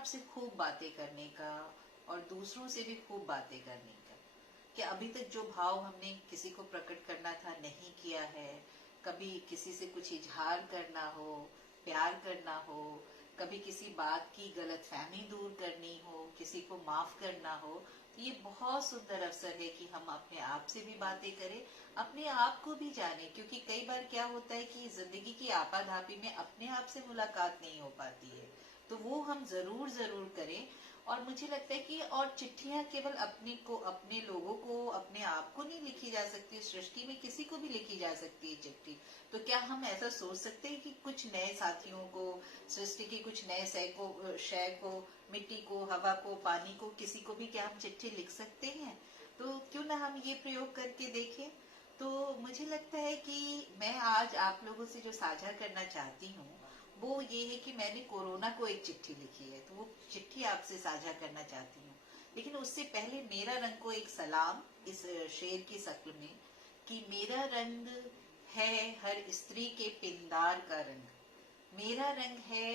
आप से खूब बातें करने का और दूसरों से भी खूब बातें करने का, कि अभी तक जो भाव हमने किसी को प्रकट करना था नहीं किया है, कभी किसी से कुछ इजहार करना हो, प्यार करना हो, कभी किसी बात की गलतफहमी दूर करनी हो, किसी को माफ करना हो, तो ये बहुत सुंदर अवसर है कि हम अपने आप से भी बातें करें, अपने आप को भी जाने। क्योंकि कई बार क्या होता है कि जिंदगी की आपाधापी में अपने आप से मुलाकात नहीं हो पाती है, तो वो हम जरूर जरूर करें। और मुझे लगता है कि और चिट्ठियां केवल अपने को, अपने लोगों को, अपने आप को नहीं लिखी जा सकती, सृष्टि में किसी को भी लिखी जा सकती है चिट्ठी। तो क्या हम ऐसा सोच सकते हैं कि कुछ नए साथियों को, सृष्टि के कुछ नए शय को, मिट्टी को, हवा को, पानी को, किसी को भी क्या हम चिट्ठी लिख सकते हैं? तो क्यों ना हम ये प्रयोग करके देखें। तो मुझे लगता है कि मैं आज आप लोगों से जो साझा करना चाहती हूँ वो ये है कि मैंने कोरोना को एक चिट्ठी लिखी है, तो वो चिट्ठी आपसे साझा करना चाहती हूँ। लेकिन उससे पहले मेरा रंग को एक सलाम इस शेर की शक्ल में, कि मेरा रंग है हर स्त्री के पिंदार का रंग, मेरा रंग है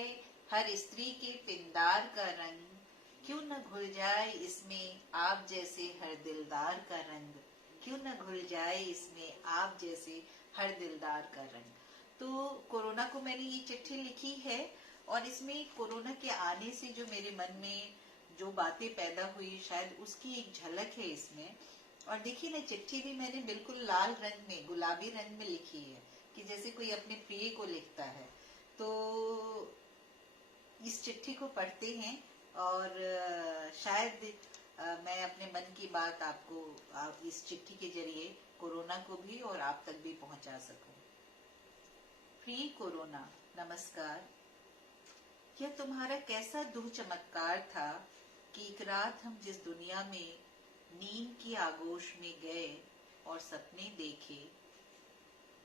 हर स्त्री के पिंदार का रंग, क्यों न घुल जाए इसमें आप जैसे हर दिलदार का रंग, क्यों न घुल जाए इसमें आप जैसे हर दिलदार का रंग। तो कोरोना को मैंने ये चिट्ठी लिखी है, और इसमें कोरोना के आने से जो मेरे मन में जो बातें पैदा हुई, शायद उसकी एक झलक है इसमें। और देखिए ना, चिट्ठी भी मैंने बिल्कुल लाल रंग में, गुलाबी रंग में लिखी है, कि जैसे कोई अपने प्रिय को लिखता है। तो इस चिट्ठी को पढ़ते हैं और शायद मैं अपने मन की बात आपको इस चिट्ठी के जरिए कोरोना को भी और आप तक भी पहुंचा सकूं। प्रिय कोरोना, नमस्कार। यह तुम्हारा कैसा दुह चमत्कार था कि एक रात हम जिस दुनिया में नींद की आगोश में गए और सपने देखे,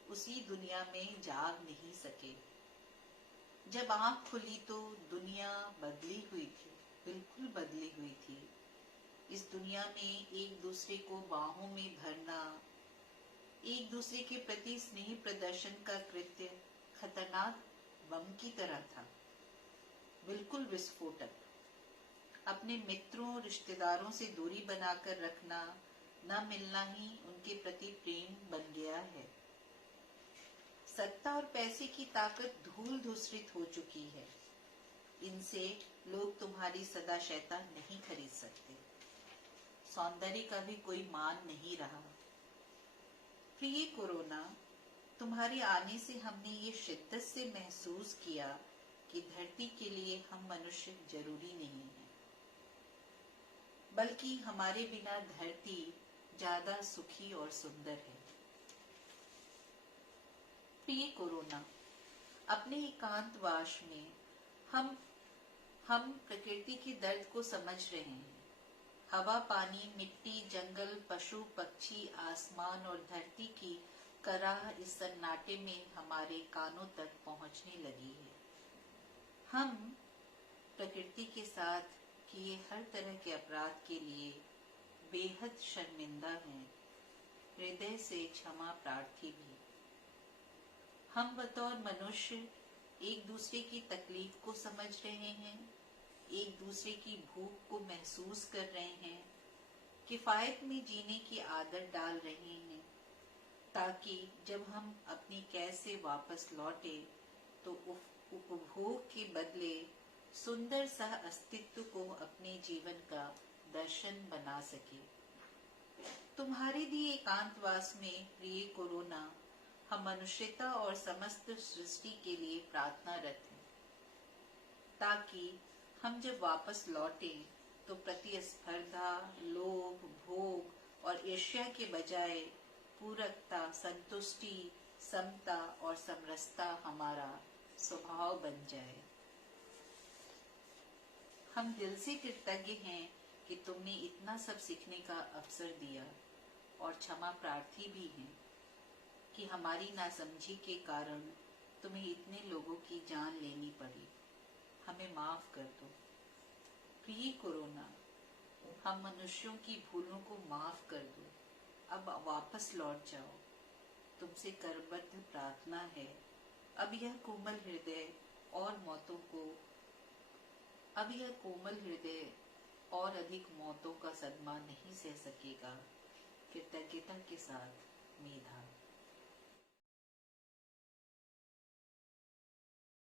उसी दुनिया में जाग नहीं सके। जब आंख खुली तो दुनिया बदली हुई थी, बिल्कुल बदली हुई थी। इस दुनिया में एक दूसरे को बाहों में भरना, एक दूसरे के प्रति स्नेह प्रदर्शन का कृत्य खतरनाक बम की तरह था, बिल्कुल विस्फोटक। अपने मित्रों रिश्तेदारों से दूरी बनाकर रखना, न मिलना ही उनके प्रति प्रेम बन गया है। सत्ता और पैसे की ताकत धूल धूसरित हो चुकी है, इनसे लोग तुम्हारी सदा शैता नहीं खरीद सकते। सौंदर्य का भी कोई मान नहीं रहा। प्रिय कोरोना, तुम्हारे आने से हमने ये शिद्दत से महसूस किया कि धरती के लिए हम मनुष्य जरूरी नहीं है, बल्कि हमारे बिना धरती ज्यादा सुखी और सुंदर है। प्रिय कोरोना, अपने एकांतवास में हम प्रकृति के दर्द को समझ रहे हैं। हवा, पानी, मिट्टी, जंगल, पशु, पक्षी, आसमान और धरती की कराह इस सन्नाटे में हमारे कानों तक पहुंचने लगी है। हम प्रकृति के साथ किए हर तरह के अपराध के लिए बेहद शर्मिंदा हैं, हृदय से क्षमा प्रार्थी भी। हम बतौर मनुष्य एक दूसरे की तकलीफ को समझ रहे हैं, एक दूसरे की भूख को महसूस कर रहे हैं, किफायत में जीने की आदत डाल रहे हैं, ताकि जब हम अपनी कैद से वापस लौटे तो उपभोग के बदले सुंदर सह अस्तित्व को अपने जीवन का दर्शन बना सके। तुम्हारे दिए एकांतवास में प्रिय कोरोना, हम मनुष्यता और समस्त सृष्टि के लिए प्रार्थनारत हैं, ताकि हम जब वापस लौटे तो प्रतिस्पर्धा, लोभ, भोग और ईर्ष्या के बजाय पूरकता, संतुष्टि, समता और समरसता हमारा स्वभाव बन जाए। हम दिल से कृतज्ञ हैं कि तुमने इतना सब सीखने का अवसर दिया, और क्षमा प्रार्थी भी हैं कि हमारी नासमझी के कारण तुम्हें इतने लोगों की जान लेनी पड़ी। हमें माफ कर दो। प्रिय कोरोना, हम मनुष्यों की भूलों को माफ कर दो। अब वापस लौट जाओ। तुमसे करबद्ध प्रार्थना है। अब यह कोमल हृदय और मौतों को अब यह कोमल हृदय और अधिक मौतों का सदमा नहीं सह सकेगा। कृतज्ञता के साथ, मेधा।